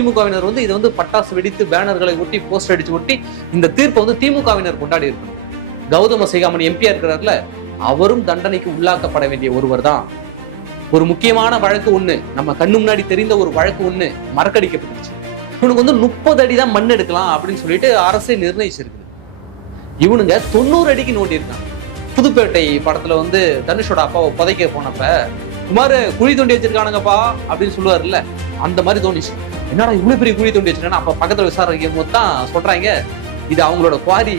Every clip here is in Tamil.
திமுகவினர் வந்து இது வந்து பட்டாசு வெடித்து பேனர்களை ஒட்டி போஸ்டர் அடிச்சு ஒட்டி இந்த தீர்ப்பை வந்து திமுகவினர் கொண்டாடி இருக்கணும் கௌதம சிகாமணி எம்பியா இருக்கிறார்ல அவரும் தண்டனைக்கு உள்ளாக்கப்பட வேண்டிய ஒருவர் தான் ஒரு முக்கியமான வழக்கு ஒண்ணு நம்ம கண்ணு முன்னாடி தெரிந்த ஒரு வழக்கு ஒண்ணு மறக்கடிக்கப்பட்டுச்சு. இவனுக்கு வந்து முப்பது அடி தான் மண் எடுக்கலாம் அப்படின்னு சொல்லிட்டு அரசே நிர்ணயிச்சிருக்கு இவனுங்க தொண்ணூறு அடிக்கு நோண்டி இருக்காங்க. புதுப்பேட்டை படத்துல வந்து தனுஷோட அப்பாவை புதைக்க போனப்ப குமார் குழி தோண்டி வச்சிருக்கானுங்கப்பா அப்படின்னு சொல்லுவாருல்ல அந்த மாதிரி தோண்டிச்சு என்னடா இவ்வளவு பெரிய குழி தோண்டி வச்சிருக்காங்க அப்ப பக்கத்துல விசாரிக்கும் போது தான் சொல்றாங்க. இது அவங்களோட குவாரி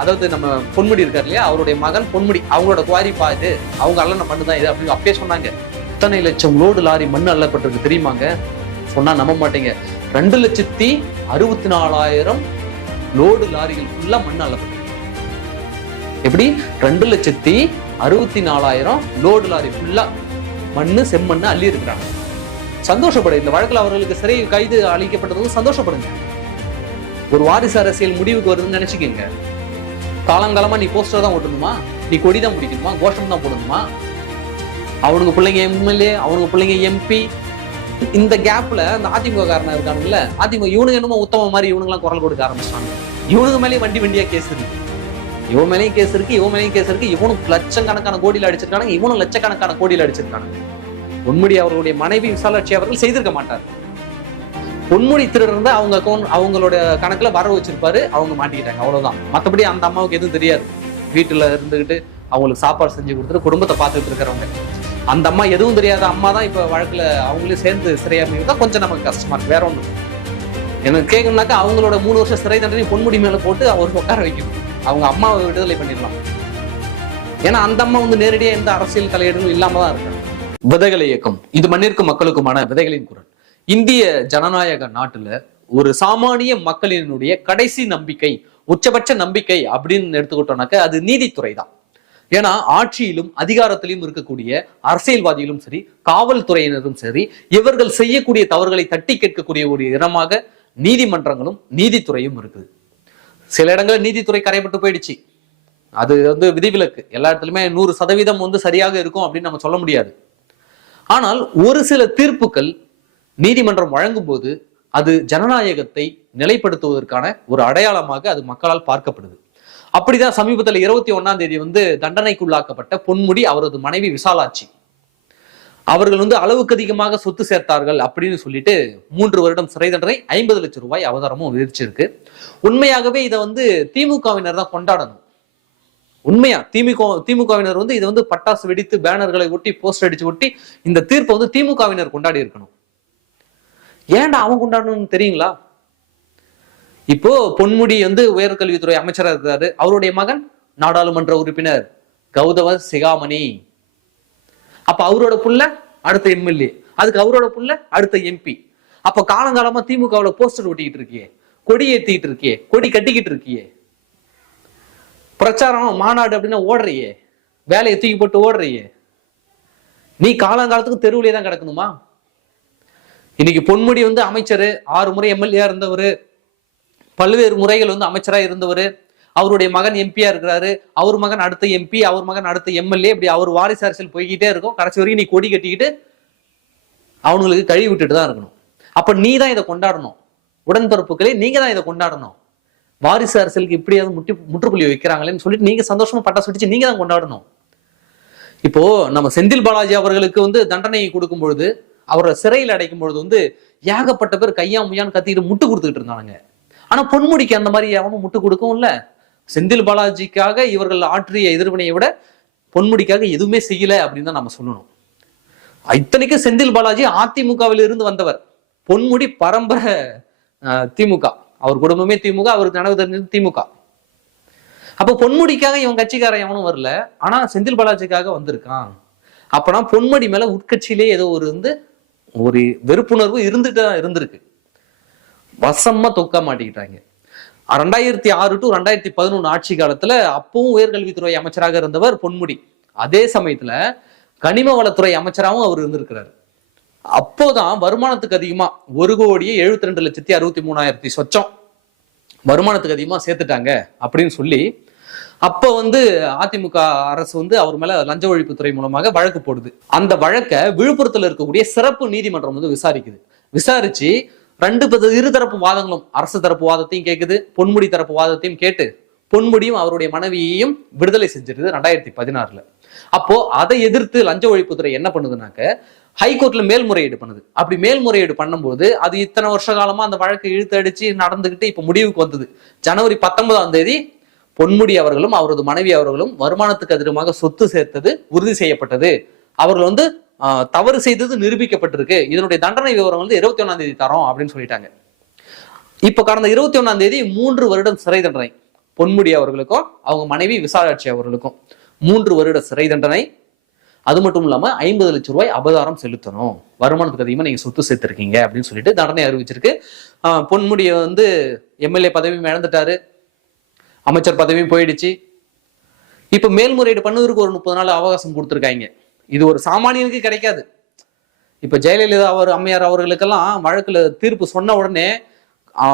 அதாவது நம்ம பொன்முடி இருக்கார் இல்லையா? அவருடைய மகன் பொன்முடி அவங்களோட குவாரி பா இது. அவங்க அல்லன மண்ணு தான் இது அப்படின்னு அப்பயே சொன்னாங்க. இத்தனை லட்சம் லோடு லாரி மண் அள்ளப்பட்டிருக்கு தெரியுமாங்க? சொன்னா நம்ப மாட்டீங்க. ரெண்டு லட்சத்தி அறுபத்தி நாலாயிரம் லோடு லாரிகள் ஃபுல்லா மண் அள்ளப்பட்டிருக்கு. எப்படி? ரெண்டு லட்சத்தி அறுபத்தி நாலாயிரம் லோடு லாரி ஃபுல்லா மண்ணு செம்மண்ணு அள்ளி இருக்கிறாங்க சந்தோஷப்படு. இந்த வழக்கில் அவர்களுக்கு சிறை கைது அளிக்கப்பட்டதும் சந்தோஷப்படுங்க. ஒரு வாரிசு அரசியல் முடிவுக்கு வருதுன்னு நினைச்சுக்கோங்க. காலங்காலமா நீ போஸ்டர் தான் ஓட்டணுமா? நீ கொடி தான் பிடிக்கணுமா? கோஷம் தான் போடணுமா? அவனுங்க பிள்ளைங்க எம்எல்ஏ அவனுங்க பிள்ளைங்க எம்பி இந்த கேப்ல அந்த அதிமுக காரணம் இருக்கானுங்கல்ல அதிமுக இவனுங்க என்னமோ உத்தம மாதிரி இவனுங்களாம் குரல் கொடுக்க ஆரம்பிச்சாங்க இவனுங்க மேலேயும் வண்டி வண்டியா கேஸ் இருக்கு. இவன் மேலேயும் கேஸ் இருக்கு இவன் மேலேயும் கேஸ் இருக்கு. இவனும் லட்சக்கணக்கான கோடியில் அடிச்சிருக்கானுங்க இவனும் லட்சக்கணக்கான கோடியில் அடிச்சிருக்கானுங்க. பொன்முடி அவர்களுடைய மனைவி விசாலாட்சி அவர்கள் செய்திருக்க மாட்டார். பொன்முடி திருடுறத அவங்க அக்கௌண்ட் அவங்களோட கணக்குல வர வச்சிருப்பாரு. அவங்க மாட்டிக்கிட்டாங்க. அவ்வளவுதான். மற்றபடி அந்த அம்மாவுக்கு எதுவும் தெரியாது. வீட்டுல இருந்துகிட்டு அவங்களுக்கு சாப்பாடு செஞ்சு கொடுத்துட்டு குடும்பத்தை பார்த்துட்டு இருக்கிறவங்க. அந்த அம்மா எதுவும் தெரியாத அம்மா தான் இப்ப வழக்குல அவங்களே சேர்ந்து சிறையாமையும் தான் கொஞ்சம் நமக்கு கஷ்டமா இருக்கு. வேற ஒண்ணும் எனக்கு கேட்கணும்னாக்கா அவங்களோட மூணு வருஷம் சிறை தண்டனை பொன்முடி மேல போட்டு அவருக்கு உட்கார வைக்கணும். அவங்க அம்மாவை விடுதலை பண்ணிடலாம். ஏன்னா அந்த அம்மா வந்து நேரடியாக எந்த அரசியல் தலையீடுகளும் இல்லாம தான் இருக்கு விதைகள் இயக்கம். இது மண்ணிற்கும் மக்களுக்குமான விதைகளின் குரல். இந்திய ஜனநாயக நாட்டுல ஒரு சாமானிய மக்களினுடைய கடைசி நம்பிக்கை உச்சபட்ச நம்பிக்கை அப்படின்னு எடுத்துக்கிட்டோம்னாக்க அது நீதித்துறை தான் ஏன்னா ஆட்சியிலும் அதிகாரத்திலும் இருக்கக்கூடிய அரசியல்வாதிகளும் சரி காவல்துறையினரும் சரி இவர்கள் செய்யக்கூடிய தவறுகளை தட்டி கேட்கக்கூடிய ஒரு இடமாக நீதிமன்றங்களும் நீதித்துறையும் இருக்குது. சில இடங்களில் நீதித்துறை கரைப்பட்டு போயிடுச்சு. அது வந்து விதிவிலக்கு. எல்லா இடத்துலயுமே நூறு சதவீதம் வந்து சரியாக இருக்கும் அப்படின்னு நம்ம சொல்ல முடியாது. ஆனால் ஒரு சில தீர்ப்புகள் நீதிமன்றம் வழங்கும் போது அது ஜனநாயகத்தை நிலைப்படுத்துவதற்கான ஒரு அடையாளமாக அது மக்களால் பார்க்கப்படுது. அப்படிதான் சமீபத்தில் இருபத்தி ஒன்னாம் தேதி வந்து தண்டனைக்குள்ளாக்கப்பட்ட பொன்முடி அவரது மனைவி விசாலாட்சி. அவர்கள் வந்து அளவுக்கு அதிகமாக சொத்து சேர்த்தார்கள் அப்படின்னு சொல்லிட்டு மூன்று வருடம் சிறை தண்டனை ஐம்பது லட்சம் ரூபாய் அவதாரமும் விதிச்சிருக்கு. உண்மையாகவே இதை வந்து திமுகவினர் தான் கொண்டாடணும். உண்மையா திமுக திமுகவினர் வந்து இதை வந்து பட்டாசு வெடித்து பேனர்களை ஒட்டி போஸ்டர் அடிச்சு ஒட்டி இந்த தீர்ப்பை வந்து திமுகவினர் கொண்டாடி இருக்கணும். ஏன்டா அவன் கொண்டாடணும்னு தெரியுங்களா? இப்போ பொன்முடி வந்து உயர்கல்வித்துறை அமைச்சராக இருக்கிறாரு அவருடைய மகன் நாடாளுமன்ற உறுப்பினர் கௌதவ சிகாமணி. அப்ப அவரோட புள்ள அடுத்த எம்எல்ஏ. அதுக்கு அவரோட புள்ள அடுத்த எம்பி. அப்ப காலங்காலமா திமுகவுல போஸ்டர் ஒட்டிக்கிட்டு இருக்கியே கொடி ஏத்திக்கிட்டு இருக்கியே கொடி கட்டிக்கிட்டு இருக்கியே. பிரச்சாரம் மாநாடு அப்படின்னா ஓடுறியே. வேலையை தூக்கி போட்டு ஓடுறியே. நீ காலங்காலத்துக்கு தெருவிலே தான் கிடக்கணுமா? இன்னைக்கு பொன்முடி வந்து அமைச்சர் ஆறு முறை எம்எல்ஏ இருந்தவர் பல்வேறு முறைகள் வந்து அமைச்சராக இருந்தவர் அவருடைய மகன் எம்பியா இருக்கிறாரு அவர் மகன் அடுத்த எம்பி அவர் மகன் அடுத்த எம்எல்ஏ இப்படி அவர் வாரிசு அரசியல் போய்கிட்டே இருக்கும். கடைசி வரைக்கும் நீ கொடி கட்டிக்கிட்டு அவங்களுக்கு கழுவி விட்டுட்டு தான் இருக்கணும். அப்ப நீ தான் இதை கொண்டாடணும். உடன்பிறப்புகளே நீங்க தான் இதை கொண்டாடணும். வாரிசு அரசியலுக்கு இப்படியாவது முட்டி முற்றுப்புள்ளி வைக்கிறாங்களேன்னு சொல்லிட்டு நீங்க சந்தோஷமா பட்டாசு வெடிச்சு நீங்க தான் கொண்டாடணும். இப்போ நம்ம செந்தில் பாலாஜி அவர்களுக்கு வந்து தண்டனை கொடுக்கும் பொழுது அவரை சிறையில் அடைக்கும் பொழுது வந்து ஏகப்பட்ட பேர் கையா முயான்னு கத்திக்கிட்டு முட்டு கொடுத்துக்கிட்டு இருந்தானுங்க. ஆனா பொன்முடிக்கு அந்த மாதிரி அவனும் முட்டு கொடுக்கும் இல்ல. செந்தில் பாலாஜிக்காக இவர்கள் ஆற்றிய எதிர்வினையை விட பொன்முடிக்காக எதுவுமே செய்யல அப்படின்னு தான் நம்ம சொல்லணும். இத்தனைக்கும் செந்தில் பாலாஜி அதிமுகவில் இருந்து வந்தவர். பொன்முடி பரம்பரை திமுக. அவர் குடும்பமே திமுக அவருக்கு நனவு தெரிஞ்சது திமுக. அப்போ பொன்முடிக்காக இவன் கட்சிக்காரன் எவனும் வரல. ஆனா செந்தில் பாலாஜிக்காக வந்திருக்கான். அப்பனா பொன்முடி மேல உட்கட்சியிலே ஏதோ ஒரு வந்து ஒரு வெறுப்புணர்வு இருந்துட்டு தான் இருந்திருக்கு. வசமா தொக்க மாட்டிக்கிட்டாங்க. ரெண்டாயிரத்தி ஆறு டு ரெண்டாயிரத்தி பதினொன்று ஆட்சி காலத்துல அப்பவும் உயர்கல்வித்துறை அமைச்சராக இருந்தவர் பொன்முடி. அதே சமயத்துல கனிம வளத்துறை அமைச்சராகவும் அவர் இருந்திருக்கிறார். அப்போதான் வருமானத்துக்கு அதிகமா ஒரு கோடியே எழுபத்தி ரெண்டு லட்சத்தி அறுபத்தி மூணாயிரத்தி சொச்சம். வருமானத்துக்கு அதிகமா சேர்த்துட்டாங்க அப்படின்னு சொல்லி அப்ப வந்து அதிமுக அரசு வந்து அவர் மேல லஞ்ச ஒழிப்புத்துறை மூலமாக வழக்கு போடுது. அந்த வழக்கை விழுப்புரத்துல இருக்கக்கூடிய சிறப்பு நீதிமன்றம் வந்து விசாரிக்குது. விசாரிச்சு ரெண்டு இருதரப்பு வாதங்களும் அரசு தரப்பு வாதத்தையும் கேட்குது பொன்முடி தரப்பு வாதத்தையும் கேட்டு பொன்முடியும் அவருடைய மனைவியையும் விடுதலை செஞ்சிருது ரெண்டாயிரத்தி பதினாறுல. அப்போ அதை எதிர்த்து லஞ்ச ஒழிப்புத்துறை என்ன பண்ணுதுனாக்க ஹைகோர்ட்ல மேல்முறையீடு பண்ணுது. அப்படி மேல்முறையீடு பண்ணும்போது அது இத்தனை வருஷ காலமா அந்த வழக்கு இழுத்தடிச்சு நடந்துகிட்டு இப்ப முடிவுக்கு வந்தது. ஜனவரி பத்தொன்பதாம் தேதி பொன்முடி அவர்களும் அவரது மனைவி அவர்களும் வருமானத்துக்கு அதிகமாக சொத்து சேர்த்தது உறுதி செய்யப்பட்டது. அவர்கள் வந்து தவறு செய்தது நிரூபிக்கப்பட்டிருக்கு. இதனுடைய தண்டனை விவரம் வந்து இருபத்தி ஒன்னாம் தேதி தரோம் அப்படின்னு சொல்லிட்டாங்க. இப்ப கடந்த இருபத்தி ஒன்னாம் தேதி மூன்று வருடம் சிறை தண்டனை. பொன்முடி அவர்களுக்கும் அவங்க மனைவி விசாலாட்சி அவர்களுக்கும் மூன்று வருட சிறை தண்டனை. அது மட்டும் இல்லாமல் ஐம்பது லட்சம் ரூபாய் அபதாரம் செலுத்தணும். வருமானத்துக்கு அதிகமாக நீங்கள் சொத்து சேர்த்துருக்கீங்க அப்படின்னு சொல்லிட்டு தண்டனை அறிவிச்சிருக்கு. பொன்முடியை வந்து எம்எல்ஏ பதவியும் இழந்துட்டாரு. அமைச்சர் பதவியும் போயிடுச்சு. இப்போ மேல்முறையீடு பண்ணுவதற்கு ஒரு முப்பது நாள் அவகாசம் கொடுத்துருக்காங்க. இது ஒரு சாமானியனுக்கு கிடைக்காது. இப்போ ஜெயலலிதா அவர் அம்மையார் அவர்களுக்கெல்லாம் வழக்குல தீர்ப்பு சொன்ன உடனே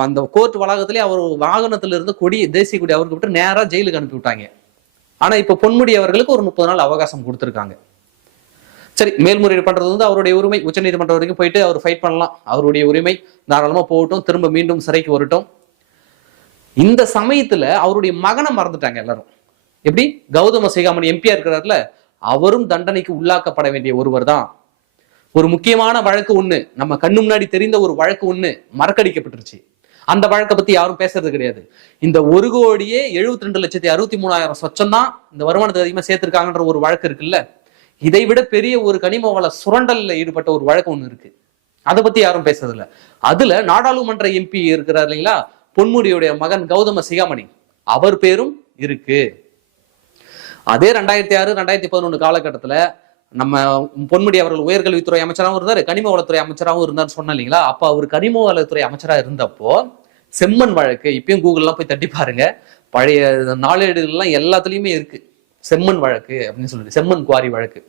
அந்த கோர்ட் வளாகத்திலே அவர் வாகனத்துல இருந்து கொடி தேசிய கொடி அவருக்கு விட்டு நேராக ஜெயிலுக்கு அனுப்பி விட்டாங்க. ஆனால் இப்போ பொன்முடி அவர்களுக்கு ஒரு முப்பது நாள் அவகாசம் கொடுத்துருக்காங்க. சரி மேல்முறையீடு பண்றது வந்து அவருடைய உரிமை. உச்சநீதிமன்றம் வரைக்கும் போயிட்டு அவர் ஃபைட் பண்ணலாம். அவருடைய உரிமை. தாராளமா போகட்டும். திரும்ப மீண்டும் சிறைக்கு வரட்டும். இந்த சமயத்துல அவருடைய மகனை மறந்துட்டாங்க எல்லாரும். எப்படி? கௌதம சிகாமணி எம்பியா இருக்கிறார்ல அவரும் தண்டனைக்கு உள்ளாக்கப்பட வேண்டிய ஒருவர் தான். ஒரு முக்கியமான வழக்கு ஒண்ணு. நம்ம கண்ணு முன்னாடி தெரிந்த ஒரு வழக்கு ஒண்ணு மறக்கடிக்கப்பட்டுருச்சு. அந்த வழக்கை பத்தி யாரும் பேசுறது கிடையாது. இந்த ஒரு கோடியே எழுபத்தி ரெண்டு லட்சத்தி அறுபத்தி மூணாயிரம் சொச்சம் தான் இந்த வருமானத்துக்கு அதிகமா சேர்த்திருக்காங்கன்ற ஒரு வழக்கு இருக்குல்ல. இதை விட பெரிய ஒரு கனிம வள சுரண்டல்ல ஈடுபட்ட ஒரு வழக்கு ஒன்று இருக்கு. அதை பத்தி யாரும் பேசுறதில்ல. அதுல நாடாளுமன்ற எம்பி இருக்கிறார் இல்லைங்களா? பொன்முடியுடைய மகன் கௌதம சிகாமணி. அவர் பேரும் இருக்கு. அதே ரெண்டாயிரத்தி ஆறு ரெண்டாயிரத்தி பதினொன்று காலகட்டத்தில் நம்ம பொன்முடி அவர்கள் உயர்கல்வித்துறை அமைச்சராகவும் இருந்தார் கனிம வளத்துறை அமைச்சராகவும் இருந்தார்னு சொன்னேன் இல்லைங்களா? அப்போ அவர் கனிம வளத்துறை அமைச்சராக இருந்தப்போ செம்மண் வழக்கு இப்பயும் கூகுள்லாம் போய் தட்டி பாருங்க. பழைய நாளேடுகள்லாம் எல்லாத்துலேயுமே இருக்குது செம்மண் வழக்கு அப்படின்னு சொல்லிட்டு செம்மண் குவாரி வழக்கு.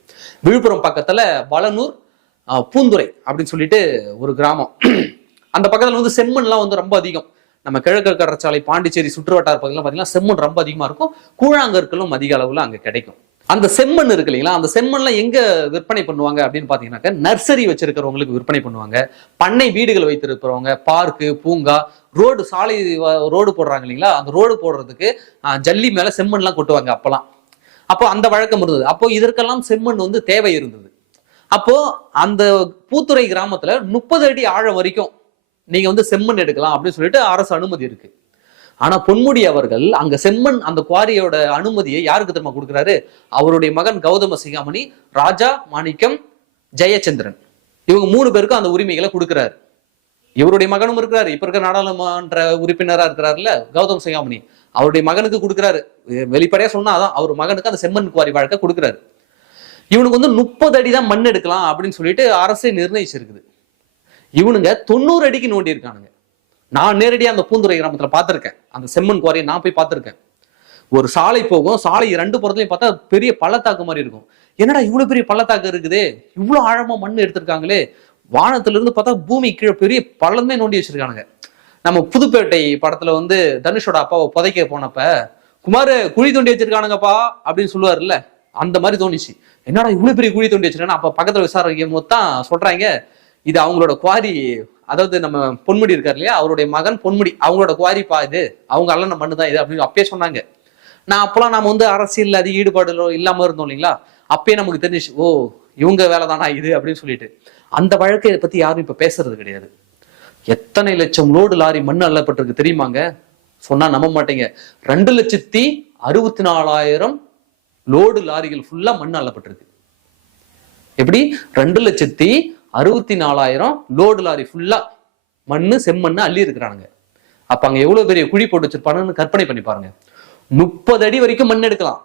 விழுப்புரம் பக்கத்துல வளனூர் பூந்துறை அப்படின்னு சொல்லிட்டு ஒரு கிராமம். அந்த பக்கத்துல வந்து செம்மண்லாம் வந்து ரொம்ப அதிகம். நம்ம கிழக்கு கடற்சாலை பாண்டிச்சேரி சுற்றுவட்டார பகுதியெல்லாம் பார்த்தீங்கன்னா செம்மண் ரொம்ப அதிகமாக இருக்கும். கூழாங்கற்களும் அதிக அளவில் அங்கே கிடைக்கும். அந்த செம்மண் இருக்கு இல்லைங்களா? அந்த செம்மண்லாம் எங்க விற்பனை பண்ணுவாங்க அப்படின்னு பாத்தீங்கன்னாக்க நர்சரி வச்சிருக்கிறவங்களுக்கு விற்பனை பண்ணுவாங்க. பண்ணை வீடுகள் வைத்திருக்கிறவங்க பார்க்கு பூங்கா ரோடு சாலை ரோடு போடுறாங்க இல்லைங்களா? அந்த ரோடு போடுறதுக்கு ஜல்லி மேல செம்மண்லாம் கொட்டுவாங்க அப்பெல்லாம். அப்போ அந்த வழக்கம் இருந்தது. அப்போ இதற்கெல்லாம் செம்மண் வந்து தேவை இருந்தது. அப்போ அந்த பூத்துறை கிராமத்துல முப்பது அடி ஆழம் வரைக்கும் நீங்க வந்து செம்மண் எடுக்கலாம் அப்படின்னு சொல்லிட்டு அரசு அனுமதி இருக்கு. ஆனா பொன்முடி அவர்கள் அங்க செம்மண் அந்த குவாரியோட அனுமதியை யாருக்கு திரும்ப கொடுக்குறாரு? அவருடைய மகன் கௌதம சிகாமணி ராஜா மாணிக்கம் ஜெயச்சந்திரன். இவங்க மூணு பேருக்கும் அந்த உரிமைகளை கொடுக்குறாரு. இவருடைய மகனும் இருக்கிறாரு. இப்ப இருக்கிற நாடாளுமன்ற உறுப்பினரா இருக்கிறாருல்ல கௌதம் சிகாமணி. அவருடைய மகனுக்கு கொடுக்குறாரு. வெளிப்படையா சொன்னா அதான் அவர் மகனுக்கு அந்த செம்மண் குவாரி வழக்கை கொடுக்குறாரு. இவனுக்கு வந்து முப்பது அடி தான் மண் எடுக்கலாம் அப்படின்னு சொல்லிட்டு அரசே நிர்ணயிச்சிருக்குது. இவனுங்க தொண்ணூறு அடிக்கு நோண்டி இருக்கானுங்க. நான் நேரடியாக அந்த பூந்துறை கிராமத்தில் பார்த்துருக்கேன். அந்த செம்மண் குவாரியை நான் போய் பார்த்துருக்கேன். ஒரு சாலை போகும் சாலை ரெண்டு புறத்துலையும் பார்த்தா பெரிய பள்ளத்தாக்கு மாதிரி இருக்கும். என்னடா இவ்வளோ பெரிய பள்ளத்தாக்கு இருக்குதே? இவ்வளோ ஆழமாக மண் எடுத்திருக்காங்களே? வானத்திலிருந்து பார்த்தா பூமி கீழே பெரிய பள்ளமே நோண்டி வச்சிருக்கானுங்க. நம்ம புதுப்பேட்டை படத்தில் வந்து தனுஷோட அப்பாவை புதைக்க போனப்ப குமார் குழி தோண்டி வச்சிருக்கானுங்கப்பா அப்படின்னு சொல்லுவார்ல அந்த மாதிரி தோணுச்சு. என்னடா இவ்வளவு பெரிய குழி தோண்டி வச்சிருக்காங்க அப்ப பக்கத்துல விசாரிக்கும் போது தான் சொல்றாங்க இது அவங்களோட குவாரி அதாவது நம்ம பொன்முடி இருக்கார் இல்லையா அவருடைய மகன் பொன்முடி அவங்களோட குவாரிப்பா இது. அவங்க அண்ணன் மண்ணு தான் இது அப்படின்னு அப்பயே சொன்னாங்க. நான் அப்பெல்லாம் நம்ம வந்து அரசியல் அதிக ஈடுபாடுல இல்லாம இருந்தோம் இல்லைங்களா? அப்பயே நமக்கு தெரிஞ்சிச்சு ஓ இவங்க வேலை தானா இது அப்படின்னு சொல்லிட்டு. அந்த வழக்கை பத்தி யாரும் இப்ப பேசுறது கிடையாது. எத்தனை லட்சம் லோடு லாரி மண் அள்ளப்பட்டிருக்கு தெரியுமாங்க? சொன்னா நம்ப மாட்டீங்க. ரெண்டு லட்சத்தி அறுபத்தி நாலாயிரம் லோடு லாரிகள் ஃபுல்லா மண் அள்ளப்பட்டிருக்கு எப்படி? ரெண்டு லட்சத்தி அறுபத்தி நாலாயிரம் லோடு லாரி ஃபுல்லா மண்ணு செம்மண்ணு அள்ளி இருக்கிறானுங்க அப்ப அங்க எவ்வளவு பெரிய குழி போட்டு வச்சிருப்பானுன்னு கற்பனை பண்ணி பாருங்க. முப்பது அடி வரைக்கும் மண் எடுக்கலாம்.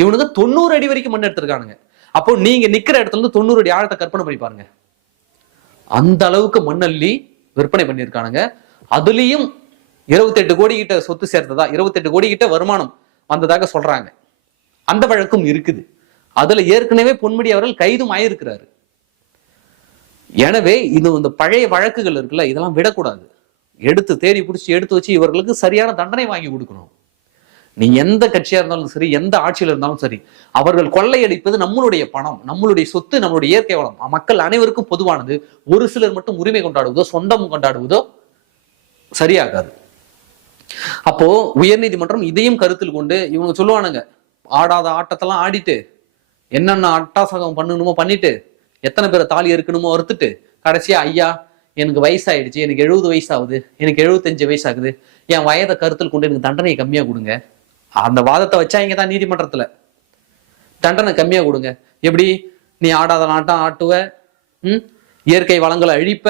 இவனுக்கு தொண்ணூறு அடி வரைக்கும் மண் எடுத்திருக்கானுங்க. அப்போ நீங்க நிக்கிற இடத்துல இருந்து தொண்ணூறு அடி ஆழத்தை கற்பனை பண்ணி பாருங்க. அந்த அளவுக்கு மண் அள்ளி விற்பனை பண்ணியிருக்கானுங்க. அதுலயும் இருபத்தெட்டு கோடி கிட்ட சொத்து சேர்த்ததா? இருபத்தெட்டு கோடி கிட்ட வருமானம் வந்ததாக சொல்றாங்க. அந்த வழக்கும் இருக்குது. அதுல ஏற்கனவே பொன்முடி அவர்கள் கைதும் ஆயிருக்கிறாரு. எனவே இது இந்த பழைய வழக்குகள் இருக்குல்ல இதெல்லாம் விடக்கூடாது. எடுத்து தேடி பிடிச்சி எடுத்து வச்சு இவர்களுக்கு சரியான தண்டனை வாங்கி கொடுக்கணும். நீ எந்த கட்சியா இருந்தாலும் சரி எந்த ஆட்சியில இருந்தாலும் சரி அவர்கள் கொள்ளையடிப்பது நம்மளுடைய பணம் நம்மளுடைய சொத்து நம்மளுடைய இயற்கை வளம். மக்கள் அனைவருக்கும் பொதுவானது ஒரு சிலர் மட்டும் உரிமை கொண்டாடுவதோ சொந்தம் கொண்டாடுவதோ சரியாகாது. அப்போ உயர்நீதிமன்றம் இதையும் கருத்தில் கொண்டு இவங்க சொல்லுவானுங்க ஆடாத ஆட்டத்தெல்லாம் ஆடிட்டு என்னென்ன அட்டாசகம் பண்ணணுமோ பண்ணிட்டு எத்தனை பேரை தாலி இருக்கணுமோ அறுத்துட்டு கடைசியா ஐயா எனக்கு வயசாயிடுச்சு எனக்கு எழுபது வயசாகுது எனக்கு எழுபத்தஞ்சு வயசாகுது என் வயதை கருத்தில் கொண்டு எனக்கு தண்டனையை கம்மியா கொடுங்க. அந்த வாதத்தை வச்சாங்க தான் நீதிமன்றத்துல. தண்டனை கம்மியா கொடுங்க. எப்படி? நீ ஆடாத நாட்டம் ஆட்டுவ ம்? இயற்கை வளங்களை அழிப்ப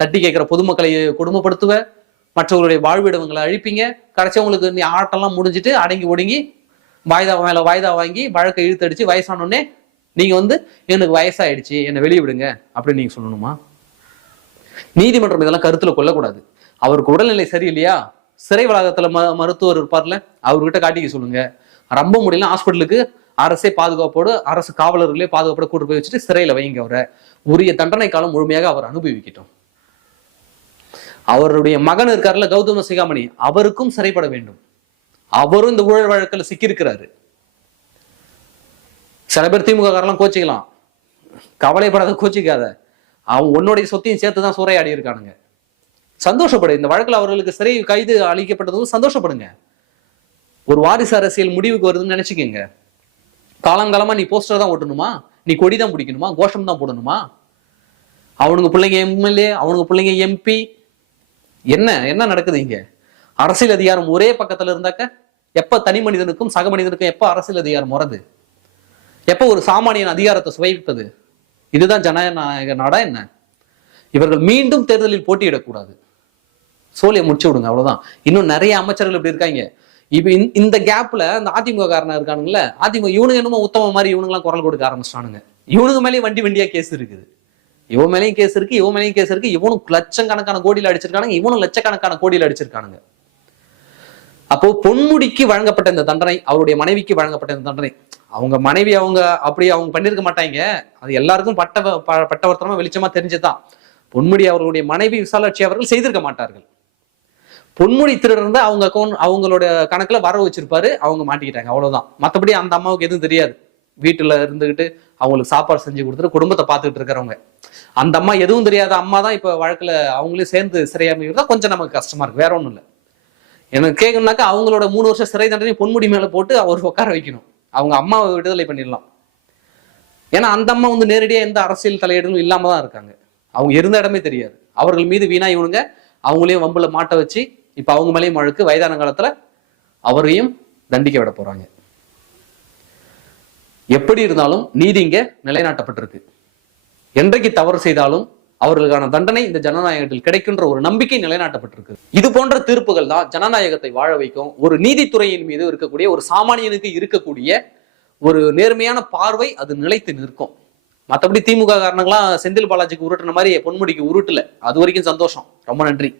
தட்டி கேட்கிற பொதுமக்களை கொடுமைப்படுத்துவ மற்றவர்களுடைய வாழ்விடங்களை அழிப்பீங்க. கடைசி உங்களுக்கு நீ ஆட்டம்லாம் முடிஞ்சிட்டு அடங்கி ஒடுங்கி வாய்தா மேல வாய்தா வாங்கி வழக்கை இழுத்தடிச்சு வயசானோடனே நீங்க வந்து எனக்கு வயசாயிடுச்சு என்னை வெளியே விடுங்க அப்படின்னு நீங்க சொல்லணுமா? நீதிமன்றம் இதெல்லாம் கருத்துல கொள்ளக்கூடாது. அவருக்கு உடல்நிலை சரியில்லையா? சிறை வளாகத்துல ம மருத்துவர் இருப்பார்ல அவர்கிட்ட காட்டிக்க சொல்லுங்க. ரொம்ப முடியல ஹாஸ்பிட்டலுக்கு அரசே பாதுகாப்போடு அரசு காவலர்களே பாதுகாப்போட கூட்டு போய் வச்சுட்டு சிறையில வைங்க அவரை. உரிய தண்டனை காலம் முழுமையாக அவர் அனுபவிக்கட்டும். அவருடைய மகன் இருக்கார்ல கௌதம சிகாமணி அவருக்கும் சிறைப்பட வேண்டும். அவரும் இந்த ஊழல் வழக்கில் சிக்கியிருக்கிறாரு. சில பேர் திமுக காரெல்லாம் கோச்சிக்கலாம். கவலைப்படாத கோச்சிக்காத. அவன் உன்னுடைய சொத்தையும் சேர்த்து தான் சூறையாடி இருக்கானுங்க. சந்தோஷப்படு. இந்த வழக்கில் அவர்களுக்கு சிறை கைது அளிக்கப்பட்டதும் சந்தோஷப்படுங்க. ஒரு வாரிசு அரசியல் முடிவுக்கு வருதுன்னு நினைச்சுக்கோங்க. காலங்காலமா நீ போஸ்டர் தான் ஓட்டணுமா? நீ கொடி தான் பிடிக்கணுமா? கோஷம் தான் போடணுமா? அவனுங்க பிள்ளைங்க எம்எல்ஏ அவனுங்க பிள்ளைங்க எம்பி என்ன என்ன நடக்குது இங்க? அரசியல் அதிகாரம் ஒரே பக்கத்துல இருந்தாக்க எப்ப தனி மனிதனுக்கும் சக மனிதனுக்கும் எப்ப அரசியல் அதிகாரம் வருது எப்ப ஒரு சாமானியன் அதிகாரத்தை சுவைப்பது இதுதான் ஜனநாயக நாடா என்ன? இவர்கள் மீண்டும் தேர்தலில் போட்டியிடக்கூடாது. சோழியை முடிச்சு விடுங்க அவ்வளவுதான். இன்னும் நிறைய அமைச்சர்கள் இப்படி இருக்காங்க. இப்ப இந்த- இந்த கேப்ல இந்த அதிமுக காரணம் இருக்கானுங்களே அதிமுக இவனுங்க என்னமோ உத்தம மாதிரி இவனுங்களாம் குரல் கொடுக்க ஆரம்பிச்சிட்டானுங்க. இவனுக்கு மேலேயும் வண்டி வண்டியா கேஸ் இருக்குது. இவன் மேலேயும் கேஸ் இருக்கு இவன் மேலேயும் கேஸ் இருக்கு. இவனும் லட்சக்கணக்கான கோடியில் அடிச்சிருக்கானுங்க இவனும் லட்சக்கணக்கான கோடியில் அடிச்சிருக்கானுங்க. அப்போ பொன்முடிக்கு வழங்கப்பட்ட இந்த தண்டனை அவருடைய மனைவிக்கு வழங்கப்பட்ட இந்த தண்டனை அவங்க மனைவி அவங்க அப்படி அவங்க பண்ணிருக்க மாட்டாங்க. அது எல்லாருக்கும் பட்ட ப- பட்டவர்த்தனமா வெளிச்சமா தெரிஞ்சதுதான். பொன்முடி அவர்களுடைய மனைவி விசாலாட்சி அவர்கள் செய்திருக்க மாட்டார்கள். பொன்முடி திருடர் அவங்க அக்கௌண்ட் அவங்களோட கணக்குல வர வச்சிருப்பாரு அவங்க மாட்டிக்கிட்டாங்க. அவ்வளவுதான். மத்தபடி அந்த அம்மாவுக்கு எதுவும் தெரியாது. வீட்டில் இருந்துக்கிட்டு அவங்களுக்கு சாப்பாடு செஞ்சு கொடுத்துட்டு குடும்பத்தை பார்த்துக்கிட்டு இருக்கிறவங்க. அந்த அம்மா எதுவும் தெரியாத அம்மா தான் இப்போ வழக்கில் அவங்களே சேர்ந்து சிறையாமைக்கிறதா கொஞ்சம் நமக்கு கஷ்டமா இருக்கு. வேற ஒன்றும் இல்லை. எனக்கு கேட்கணும்னாக்கா அவங்களோட மூணு வருஷம் சிறை தண்டனை பொன்முடி மேலே போட்டு அவர் உட்கார வைக்கணும். அவங்க அம்மாவை விடுதலை பண்ணிடலாம். ஏன்னா அந்த அம்மா வந்து நேரடியாக எந்த அரசியல் தலையீடுகளும் இல்லாமல் தான் இருக்காங்க. அவங்க இருந்த இடமே தெரியாது. அவர்கள் மீது வீணா இவனுங்க அவங்களையும் வம்புல மாட்ட வச்சு இப்போ அவங்க மேலேயும் வழக்கு வயதான காலத்தில் அவரையும் தண்டிக்க விட போகிறாங்க எப்படி இருந்தாலும் நீதி இங்க நிலைநாட்டப்பட்டிருக்கு. என்றைக்கு தவறு செய்தாலும் அவர்களுக்கான தண்டனை இந்த ஜனநாயகத்தில் கிடைக்கின்ற ஒரு நம்பிக்கை நிலைநாட்டப்பட்டிருக்கு. இது போன்ற தீர்ப்புகள் தான் ஜனநாயகத்தை வாழ வைக்கும் ஒரு நீதித்துறையின் மீது இருக்கக்கூடிய ஒரு சாமானியனுக்கு இருக்கக்கூடிய ஒரு நேர்மையான பார்வை அது நிலைத்து நிற்கும். மற்றபடி திமுக காரணங்களாம் செந்தில் பாலாஜிக்கு உருட்டுன மாதிரி பொன்முடிக்கு உருட்டல. அது வரைக்கும் சந்தோஷம். ரொம்ப நன்றி.